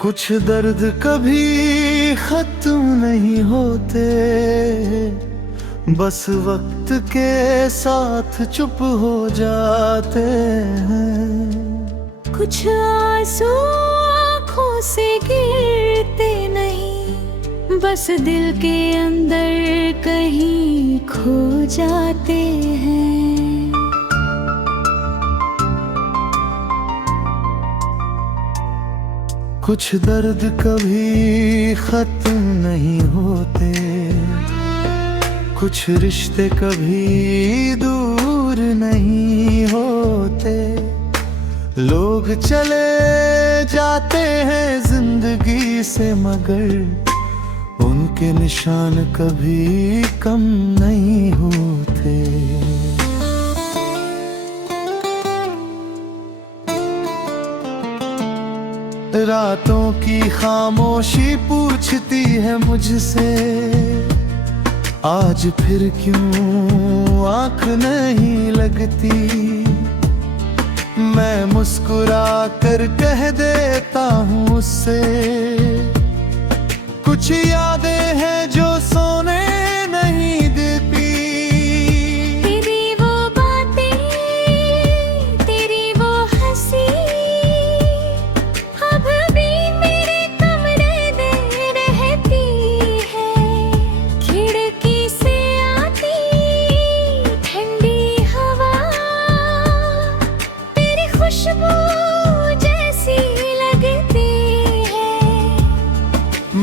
कुछ दर्द कभी खत्म नहीं होते, बस वक्त के साथ चुप हो जाते हैं। कुछ आंसू आँखों से गिरते नहीं, बस दिल के अंदर कहीं खो जाते हैं। कुछ दर्द कभी खत्म नहीं होते, कुछ रिश्ते कभी दूर नहीं होते। लोग चले जाते हैं जिंदगी से, मगर उनके निशान कभी कम नहीं होते। रातों की खामोशी पूछती है मुझसे, आज फिर क्यों आँख नहीं लगती। मैं मुस्कुरा कर कह देता हूँ उससे, कुछ यादें हैं जो सोने नहीं देती। तेरी वो बातें, तेरी वो हंसी, अब भी मेरे कमरे में रहती है। खिड़की से आती ठंडी हवा, तेरी खुशबू जैसी लगती है।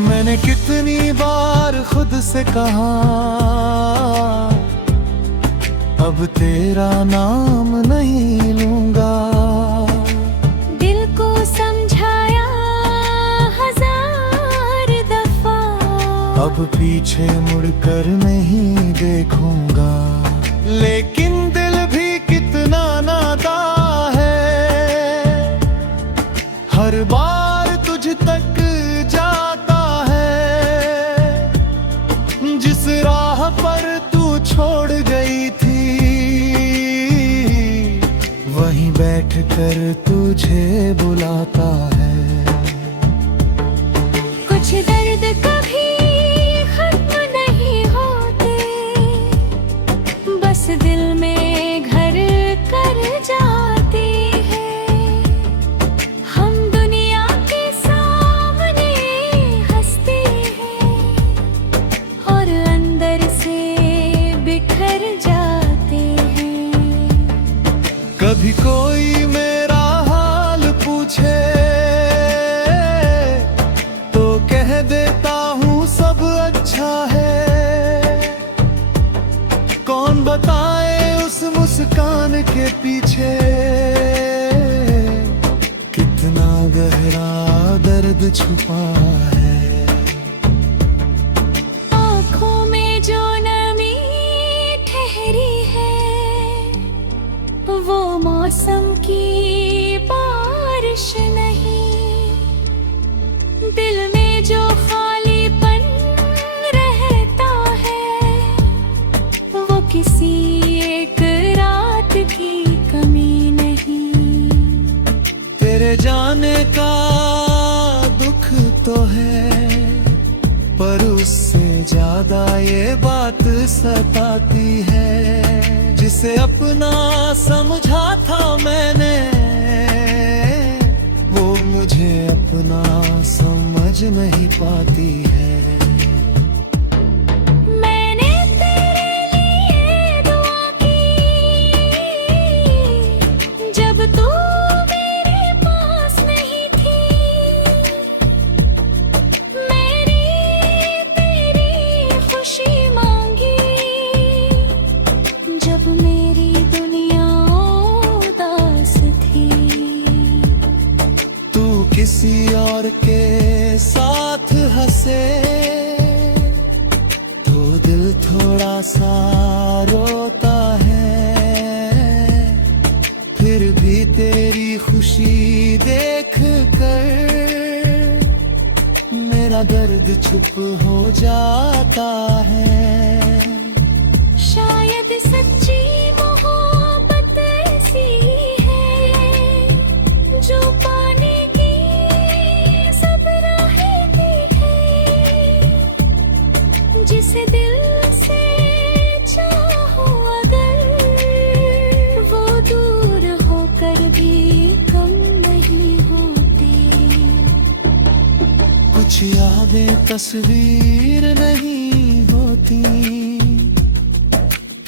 मैंने कितनी बार खुद से कहा, अब तेरा नाम नहीं लूंगा। दिल को समझाया हजार दफा, अब पीछे मुड़कर नहीं देखूंगा। लेकिन दिल भी कितना नादा है, हर बार तुझ तक जाता है। जिस राह पर तू छोड़ गई थी, वहीं बैठ कर तुझे बुलाता है। कुछ दर्द कभी खत्म नहीं होते, बस दिल में घर कर जाते हैं। हम दुनिया के सामने हंसते हैं और अंदर से बिखर जाते हैं। कभी कोई मेरा हाल पूछे तो कह देता हूँ सब अच्छा है। कौन बताए उस मुस्कान के पीछे कितना गहरा दर्द छुपा है। आँखों में जो नमी ठहरी है, वो मौसम की बारिश नहीं। दिल में जो खालीपन रहता है, वो किसी एक रात की कमी नहीं। तेरे जाने का दुख तो है, पर उससे ज्यादा ये बात सताती है। जिसे अपना समझा था मैंने, वो मुझे अपना समझ नहीं पाती है। मैंने तेरे लिए दुआ की, जब तू मेरे पास नहीं थी। मेरी तेरी खुशी मांगी, जब मेरी दुनिया उदास थी। तू किसी और के साथ हंसे तो दिल थोड़ा सा रोता है। फिर भी तेरी खुशी देख कर मेरा दर्द चुप हो जाता है। शायद सच्ची मोहब्बत ऐसी है, जो पाने की सब कुछ यादें तस्वीर नहीं होती,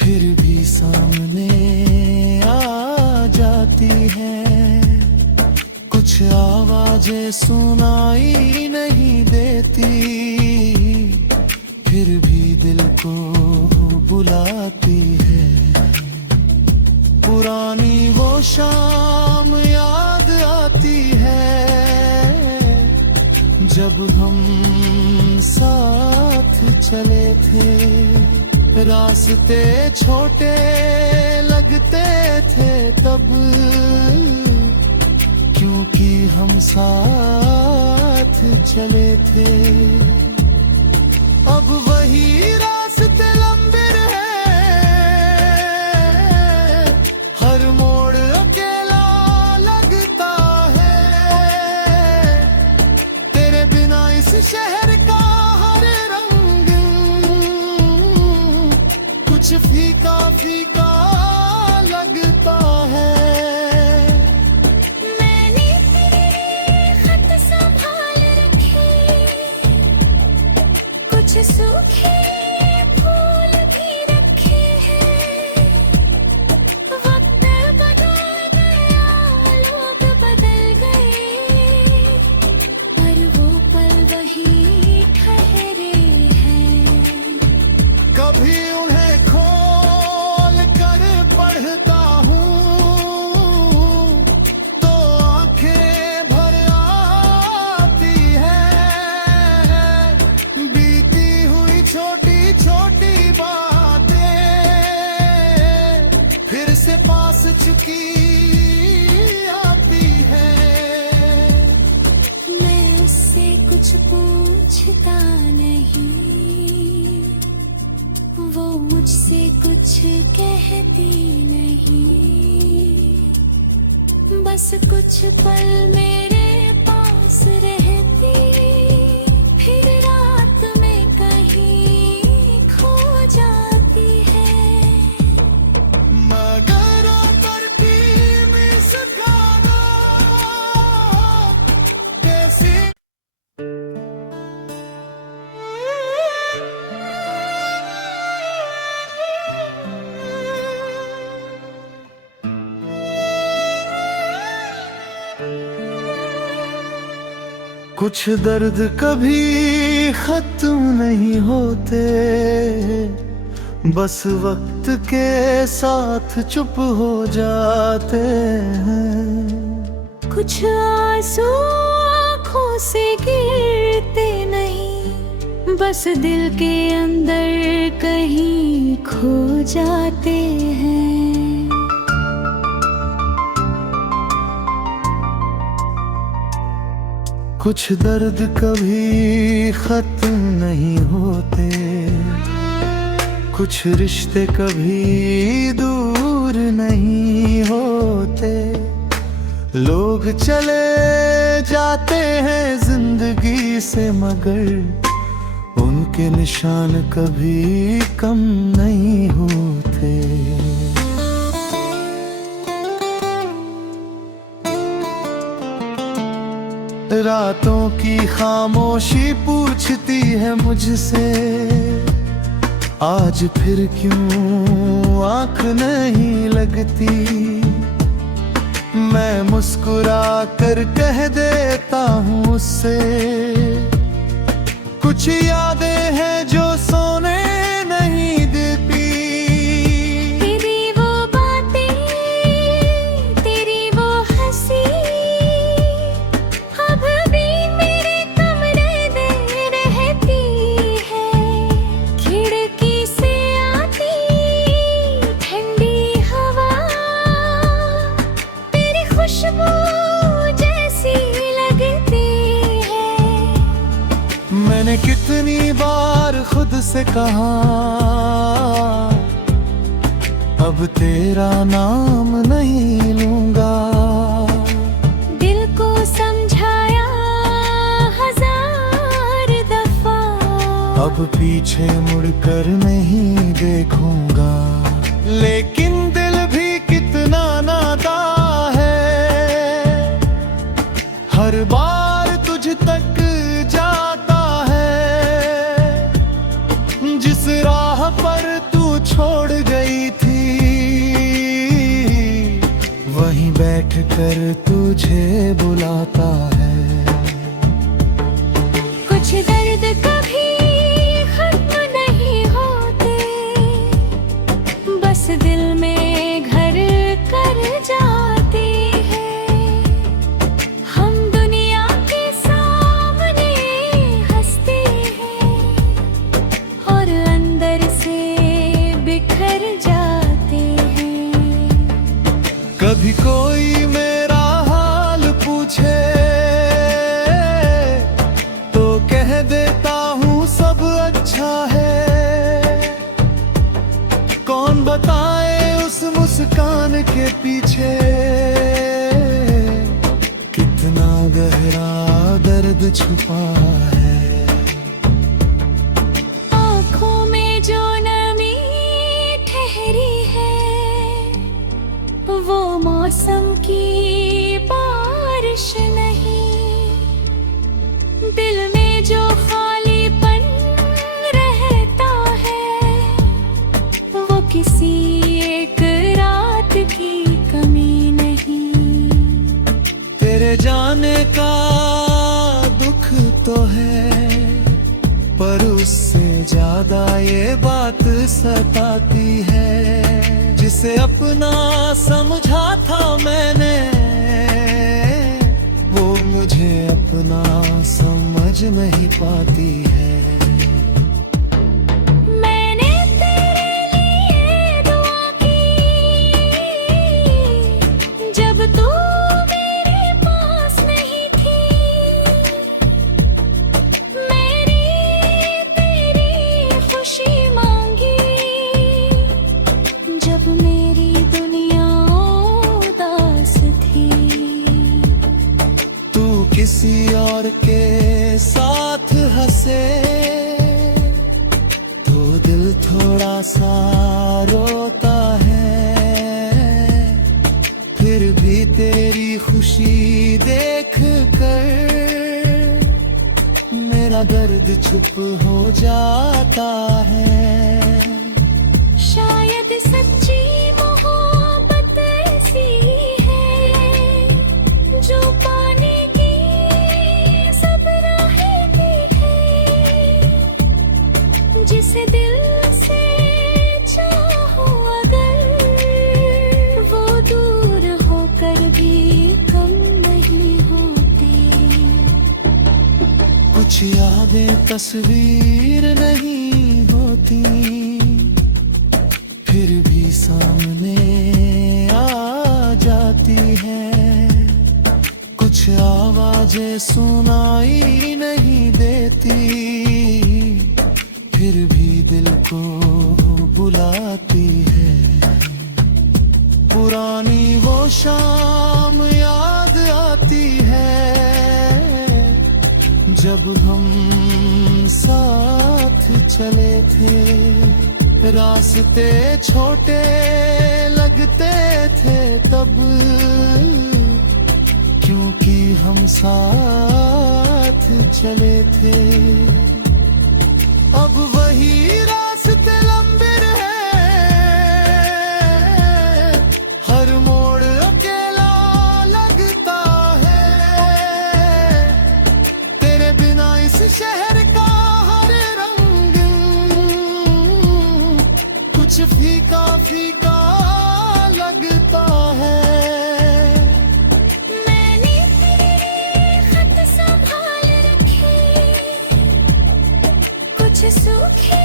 फिर भी सामने आ जाती है। कुछ आवाजें सुनाई नहीं देती, फिर भी दिल को बुलाती है। पुरानी वो शाम याद आती है, जब हम साथ चले थे। रास्ते छोटे लगते थे तब, क्योंकि हम साथ चले थे। अब वही रास्ते लंबे हैं, हर मोड़ अकेला लगता है। तेरे बिना इस शहर का हर रंग कुछ फीका फीका लगता है। मैंने तेरे खत संभाल रखे, कुछ सूखे फूल भी रखे हैं। वक्त बदल गया, लोग बदल गए, पर वो पल वही ठहरे हैं। कभी उन्हें खोल कर पढ़ता हूँ तो आंखें भर आती है। बीती हुई छोटी छोटी बातें फिर से पास चुकी आती है। मैं उससे कुछ पूछता नहीं, वो मुझसे कुछ कहती नहीं। बस कुछ पल मेरे पास रहती, फिर रात में कहीं खो जाती है। मगर करती मिस खाना कैसी। कुछ दर्द कभी खत्म नहीं होते, बस वक्त के साथ चुप हो जाते हैं। कुछ आंसू आँखों से गिरते नहीं, बस दिल के अंदर कहीं खो जाते हैं। कुछ दर्द कभी खत्म नहीं होते, कुछ रिश्ते कभी दूर नहीं होते। लोग चले जाते हैं जिंदगी से, मगर उनके निशान कभी कम नहीं होते। रातों की खामोशी पूछती है मुझसे, आज फिर क्यों आँख नहीं लगती। मैं मुस्कुरा कर कह देता हूँ उससे, कुछ यादें हैं जो सोने नहीं देती। तेरी वो बातें, तेरी वो हंसी, अब भी मेरे कमरे में रहती है। खिड़की से आती ठंडी हवा, तेरी खुशबू जैसी लगती है। मैंने कितनी बार खुद से कहा, अब तेरा नाम नहीं लूंगा। दिल को समझाया 1000 दफा, अब पीछे मुड़कर नहीं देखूंगा। लेकिन दिल भी कितना नादा है, हर बार तुझ तक जा कर तुझे बुलाता है। कुछ दर्द कभी खत्म नहीं होते, बस दिल में घर कर जाते हैं। हम दुनिया के सामने हंसते हैं और अंदर से बिखर जाते हैं। कभी कोई मेरा हाल पूछे तो कह देता हूँ सब अच्छा है। कौन बताए उस मुस्कान के पीछे कितना गहरा दर्द छुपा है। आँखों में जो नमी ठहरी है, वो मौसम की बारिश नहीं। दिल में जो खालीपन रहता है, वो किसी एक रात की कमी नहीं। तेरे जाने का दुख तो है, पर उससे ज्यादा ये बात सताती है। जिसे अपना समझा था मैंने, वो मुझे अपना समझ नहीं पाती है। मैंने तेरे लिए दुआ की, जब तू मेरे पास नहीं थी। मेरी तेरी खुशी मांगी, जब मेरी दुनिया उदास थी। तू किसी और के साथ हंसे तो दिल थोड़ा सा रोता है। फिर भी तेरी खुशी देख कर मेरा दर्द चुप हो जाता है। शायद सच्ची मोहब्बत ऐसी है, जो पाने की सब राहें है। जिसे दिल से चाहो अगर, वो दूर होकर भी कम नहीं होती। कुछ यादें तस्वीर नहीं होती, फिर भी सामने आ जाती है। कुछ आवाजें सुनाई नहीं देती, फिर भी दिल को बुलाती है। पुरानी वो शाम याद आती है, जब हम साथ चले थे। रास्ते छोटे लगते थे तब, क्योंकि हम साथ चले थे। अब वही रास्ते लंबे हैं, हर मोड़ अकेला लगता है। तेरे बिना इस शहर का हर रंग कुछ फीका फीका लगता है। मैंने तेरे खत संभाल रखे, कुछ सूखे